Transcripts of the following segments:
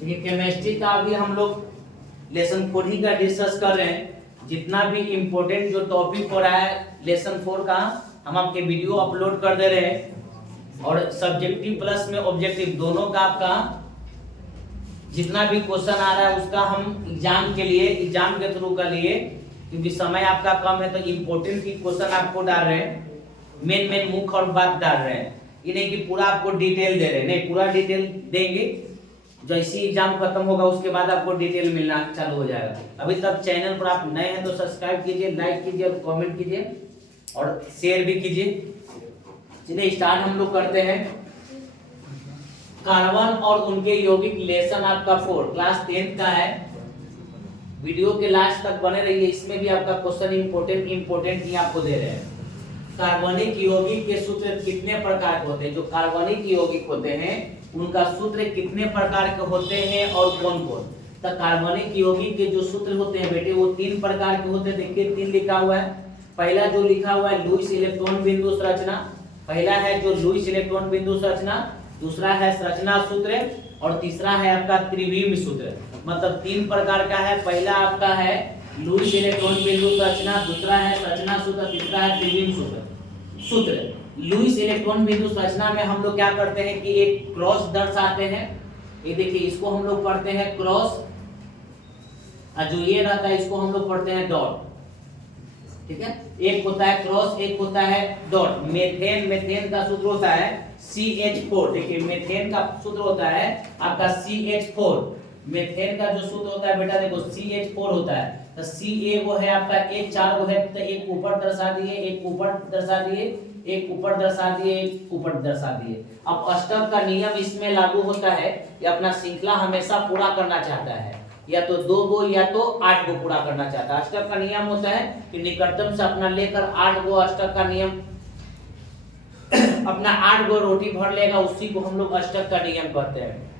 देखिए केमिस्ट्री का अभी हम लोग लेसन 4 ही का डिस्कस कर रहे हैं। जितना भी इम्पोर्टेंट जो टॉपिक हो रहा है लेसन 4 का हम आपके वीडियो अपलोड कर दे रहे हैं, और सब्जेक्टिव प्लस में ऑब्जेक्टिव दोनों का आपका जितना भी क्वेश्चन आ रहा है उसका हम एग्जाम के थ्रू का लिए, क्योंकि समय आपका कम है तो इम्पोर्टेंट ही क्वेश्चन आपको डाल रहे हैं, मेन मुख्य और बात डाल रहे हैं। ये नहीं कि पूरा आपको डिटेल दे रहे हैं, नहीं पूरा डिटेल देंगे। जैसे एग्जाम खत्म होगा उसके बाद आपको डिटेल मिलना चालू हो जाएगा। अभी तक चैनल पर आप नए हैं तो सब्सक्राइब कीजिए, लाइक कीजिए और कमेंट कीजिए और शेयर भी कीजिए। चलिए स्टार्ट हम लोग करते हैं। कार्बन और उनके यौगिक लेसन आपका 4 क्लास 10 का है। वीडियो के लास्ट तक बने रहिए, इसमें भी आपका क्वेश्चन इंपोर्टेंट ही आपको दे रहे हैं। कार्बनिक यौगिक के सूत्र कितने प्रकार के होते हैं? जो कार्बनिक यौगिक होते हैं उनका सूत्र कितने प्रकार के होते हैं और कौन कौन? तो कार्बनिक यौगिक के जो सूत्र होते हैं बेटे वो 3 प्रकार के होते हैं। देखिए 3 लिखा हुआ है। पहला जो लिखा हुआ है लुईस इलेक्ट्रॉन बिंदु संरचना, पहला है जो लुईस इलेक्ट्रॉन बिंदु संरचना, दूसरा है संरचना सूत्र और तीसरा है आपका त्रिविम सूत्र। मतलब 3 प्रकार का है। पहला आपका है लुईस इलेक्ट्रॉन बिंदु संरचना, दूसरा है संरचना सूत्र, तीसरा है त्रिविम सूत्र। लुईस इलेक्ट्रॉन बिंदु संरचना में हम लोग क्या करते हैं कि एक क्रॉस दर्शाते हैं। ये देखिए इसको हम लोग पढ़ते हैं क्रॉस, और जो ये रहता है इसको हम लोग पढ़ते हैं डॉट। ठीक है, एक होता है क्रॉस, एक होता है डॉट। मेथेन का सूत्र होता है CH4। देखिए मेथेन का सूत्र होता है आपका CH4। मेथेन का जो सूत्र होता है बेटा देखो CH4 होता है। तो CA वो है आपका एक 4 वो है, तो एक ऊपर दर्शा दिए, एक ऊपर दर्शा दिए, एक ऊपर दर्शा दिए, एक ऊपर दर्शा दिए। अब अष्टक का नियम इसमें लागू होता है। ये अपना श्रृंखला हमेशा पूरा करना चाहता है, या तो 2 गो या तो 8 गो पूरा करना चाहता है। अष्टक का नियम होता है कि निकटतम से अपना लेकर 8 गो, अष्टक का नियम अपना 8 गो रोटी भर लेगा, उसी को हम लोग अष्टक का नियम कहते हैं।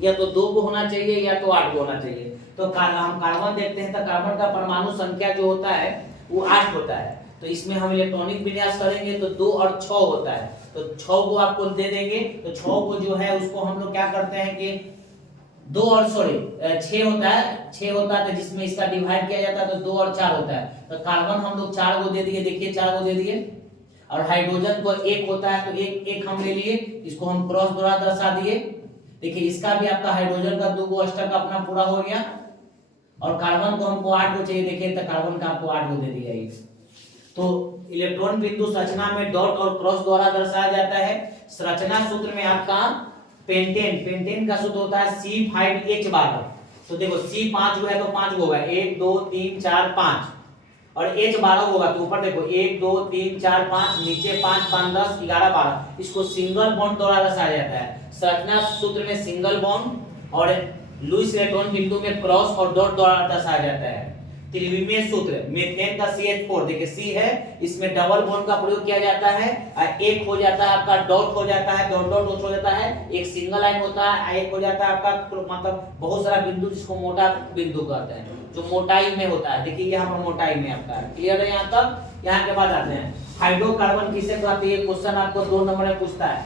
या तो 2 गो होना चाहिए या तो 8 गो होना चाहिए। तो हम कार्बन देखते हैं तो कार्बन का परमाणु संख्या जो होता है वो 8 होता है। तो इसमें हम इलेक्ट्रॉनिक विन्यास करेंगे तो 2 और 6 होता है, तो 6 को आपको दे देंगे। तो 6 को जो है उसको हम लोग क्या करते हैं कि 6 होता है, 6 होता है जिसमें इसका डिवाइड किया जाता है तो 2 और 4 होता है। तो कार्बन हम लोग 4 को दे दिए, देखिए 4 को दे दिए। और हाइड्रोजन को 1 होता है तो एक हम ले लिए, इसको हम क्रॉस द्वारा दर्शा दिए। देखिए इसका भी आपका हाइड्रोजन का 2 गो अष्टक अपना पूरा हो गया। और कार्बन को हमको 8 को चाहिए, देखिए तो कार्बन का आपको 8 को दे दिया ये। तो इलेक्ट्रॉन बिंदु संरचना में डॉट और क्रॉस द्वारा दर्शाया जाता है। संरचना सूत्र में आपका पेंटेन का सूत्र होता है C5H12। तो देखो C5 है तो 5 होगा, 1 2 3 4 5, और H12 होगा तो ऊपर देखो 1 2 3 4 5, नीचे 5 5 10 11 12। इसको सिंगल बॉन्ड द्वारा दर्शाया जाता है। संरचना सूत्र में सिंगल बॉन्ड और लुईस इलेक्ट्रॉन बिंदु में क्रॉस और डॉट द्वारा दर्शाया जाता है। त्रिविमीय सूत्र मेथेन का CH4, देखिए C है, इसमें डबल बॉन्ड का प्रयोग किया जाता है। एक हो जाता है आपका डॉट हो जाता है, डॉट डॉट हो जाता है, एक सिंगल लाइन होता है, एक हो जाता है आपका मतलब बहुत सारा बिंदु जिसको मोटा बिंदु कहते हैं, जो मोटाई में होता है। देखिए यहाँ पर मोटाई में आपका है। क्लियर है यहाँ तक? यहाँ के बाद आते हैं हाइड्रोकार्बन किसे कहते हैं। क्वेश्चन आपको 2 नंबर में पूछता है।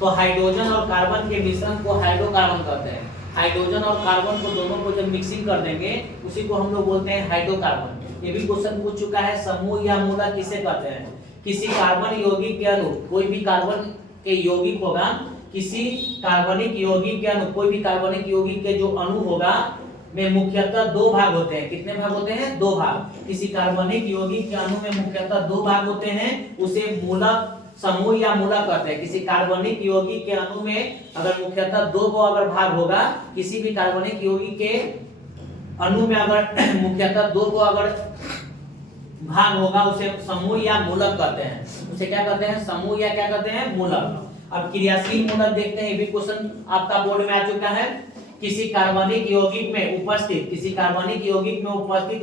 तो हाइड्रोजन और कार्बन के मिश्रण को हाइड्रोकार्बन कहते हैं। हाइड्रोजन और कार्बन को दोनों को जब मिक्सिंग कर देंगे उसी को हम लोग बोलते हैं हाइड्रोकार्बन। ये भी क्वेश्चन पूछ चुका है। समूह या मूलक किसे कहते हैं? किसी कार्बन यौगिक के अणु, कोई भी कार्बन के यौगिक होगा, किसी कार्बनिक यौगिक के अणु, कोई भी कार्बनिक यौगिक के जो अणु होगा में मुख्यतः 2 भाग होते हैं। कितने भाग होते हैं? 2 भाग। किसी कार्बनिक यौगिक के अणु में मुख्यतः 2 भाग होते हैं, उसे मूलक समूह या मूलक कहते हैं। किसी कार्बनिक यौगिक के अणु में अगर मुख्यतः 2 को अगर भाग होगा, किसी भी कार्बनिक यौगिक के अणु में अगर मुख्यतः 2 को अगर भाग होगा उसे समूह या मूलक कहते हैं। उसे क्या कहते हैं? समूह या क्या कहते हैं? मूलक। अब क्रियाशील मूलक देखते हैं। ये भी क्वेश्चन आपका बोर्ड में आ चुका है। किसी कार्बनिक यौगिक में उपस्थित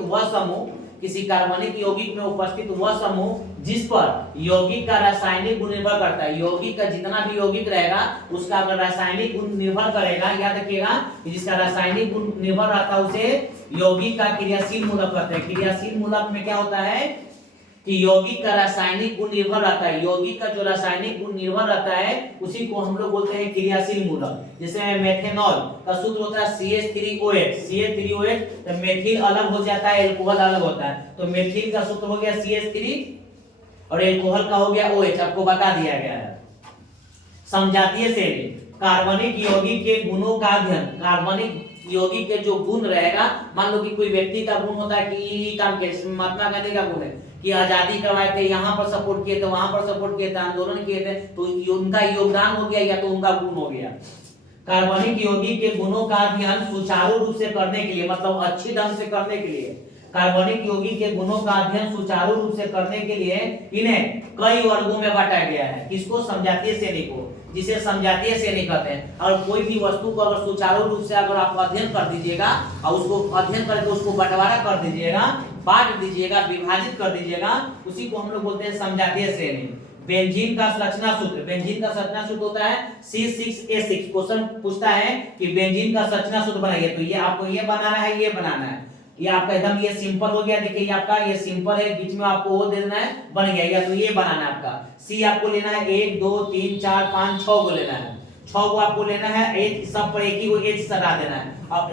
वह समूह, किसी कार्बनिक यौगिक में उपस्थित वह समूह जिस पर यौगिक का रासायनिक गुण निर्भर करता है। यौगिक का जितना भी यौगिक रहेगा उसका अगर रासायनिक गुण निर्भर करेगा, याद रखिएगा जिसका रासायनिक गुण निर्भर रहता है उसे यौगिक का क्रियाशील मूलक कहते हैं। क्रियाशील मूलक में क्या होता है कि यौगिक का रासायनिक गुण निर्भर रहता है, यौगिक का जो रासायनिक गुण निर्भर रहता है उसी को हम लोग बोलते हैं क्रियाशील मूलक। जैसे मेथेनॉल का सूत्र होता है CH3OH, CH3OH तो मेथिल अलग हो जाता है, एल्कोहल अलग होता है, तो मेथिल का सूत्र हो गया CH3 और एल्कोहल का हो गया OH, आपको बता दिया गया है। समझातीय श्रेणी, कार्बनिक यौगिक के गुणों का अध्ययन, कार्बनिक यौगिक के जो गुण रहेगा, मान लो कि कोई व्यक्ति का गुण होता है कि काम के, महात्मा गांधी का गुण है कि आजादी करवाए थे, यहाँ पर सपोर्ट किए थे, वहां पर सपोर्ट किए थे, आंदोलन किए थे, तो उनका योगदान हो गया या तो उनका गुण हो गया। कार्बनिक यौगिक के गुणों का अध्ययन सुचारू रूप से करने के लिए, मतलब अच्छी ढंग से करने के लिए, कार्बनिक यौगिक के गुणों का अध्ययन सुचारू रूप से करने के लिए इन्हें कई वर्गों में बांटा गया है। किसको? समझातीय श्रेणी को, जिसे समझातीय श्रेणी कहते हैं। और कोई भी वस्तु को अगर सुचारू रूप से अगर आप अध्ययन कर दीजिएगा और उसको अध्ययन करके उसको बंटवारा कर दीजिएगा, बांट दीजिएगा, विभाजित कर दीजिएगा, उसी को हम लोग बोलते हैं समझातीय श्रेणी। बेंजीन का संरचना सूत्र, बेंजीन का संरचना सूत्र होता है C6H6। क्वेश्चन पूछता है कि बेंजीन का संरचना सूत्र बनाइए, तो ये आपको ये बनाना है, ये बनाना है, ये आपका एकदम ये सिंपल हो गया। देखिए ये आपका ये सिंपल है, बीच में आपको वो दे देना है, बन गया। या तो ये बनाना है आपका, सी आपको लेना है 1 2 3 4 5 6 को लेना है, 6 को आपको लेना है, एक सब पर एक ही को एच सटा देना है। अब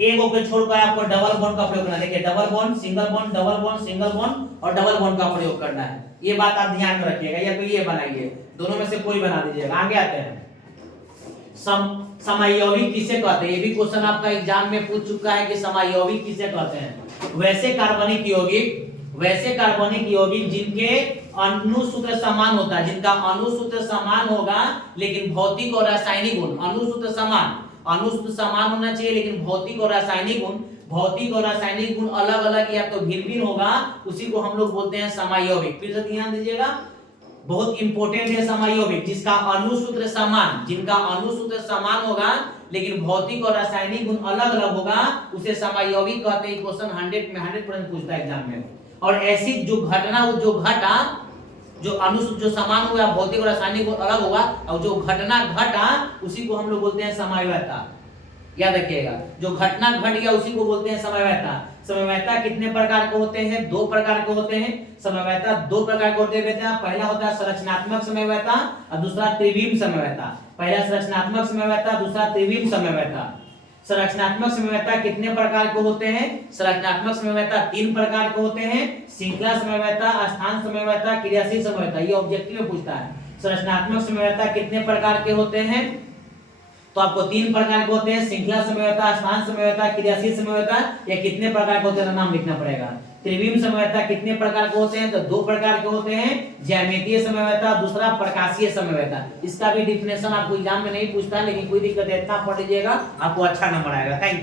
एक को छोड़कर आपको डबल बॉन्ड का प्रयोग करना है। देखिए double bond, single bond, double bond, single bond और डबल बॉन्ड का प्रयोग करना है। ये बात आप ध्यान में रखिएगा। या तो ये बनाइए, दोनों में से कोई बना दीजिएगा। आगे आते हैं, समयौगिक किसे कहते हैं? ये भी क्वेश्चन आपका एग्जाम में पूछ चुका है कि समयौगिक किसे कहते हैं। वैसे कार्बनिक यौगिक जिनके अणुसूत्र समान होता है, जिनका अणुसूत्र समान होगा लेकिन भौतिक और रासायनिक गुण, अणुसूत्र समान होना चाहिए लेकिन भौतिक और रासायनिक गुण अलग अलग या तो भिन्न भिन्न होगा, उसी को हम लोग बोलते हैं समयौगिक। फिर से ध्यान दीजिएगा, बहुत इंपॉर्टेंट है समयौगिक। जिनका अणुसूत्र समान होगा लेकिन भौतिक और रासायनिक गुण अलग अलग होगा, उसे समयौगिक कहते हैं। क्वेश्चन 100% पूछता है एग्जाम में। और ऐसी जो अणुसूत्र जो समान होगा, भौतिक और रासायनिक गुण अलग होगा, और जो घटना घटा उसी को हम लोग बोलते हैं समयवैधता। याद रखिएगा, जो घटना घट गया उसी को बोलते हैं समयवैधता। समयवैधता कितने प्रकार के होते हैं? 2 प्रकार के होते हैं। समयवैधता 2 प्रकार के होते हैं। पहला होता है संरचनात्मक समयवैधता और दूसरा त्रिविम समयवैधता। पहला संरचनात्मक समयवैधता, दूसरा त्रिविम समयवैधता। संरचनात्मक समयवैधता कितने प्रकार के होते हैं? संरचनात्मक समयवैधता 3 प्रकार के होते हैं। श्रृंखला समयवैधता, स्थान समयवैधता, क्रियाशील समयवैधता। ये ऑब्जेक्टिव में पूछता है। संरचनात्मक समयवैधता कितने प्रकार के होते हैं? तो आपको 3 प्रकार के होते हैं। श्रृंखला समयवैधता, स्थान समयवैधता, क्रियाशील समयवैधता। ये कितने प्रकार के होते हैं नाम लिखना पड़ेगा। त्रिविम समयवैधता कितने प्रकार के होते हैं? तो 2 प्रकार के होते हैं। ज्यामितीय समयवैधता, दूसरा प्रकाशीय समयवैधता। इसका भी डिफिनेशन आपको एग्जाम में नहीं पूछता, लेकिन कोई दिक्कत है, इतना पढ़ लीजिएगा, आपको अच्छा नंबर आएगा। Thank you.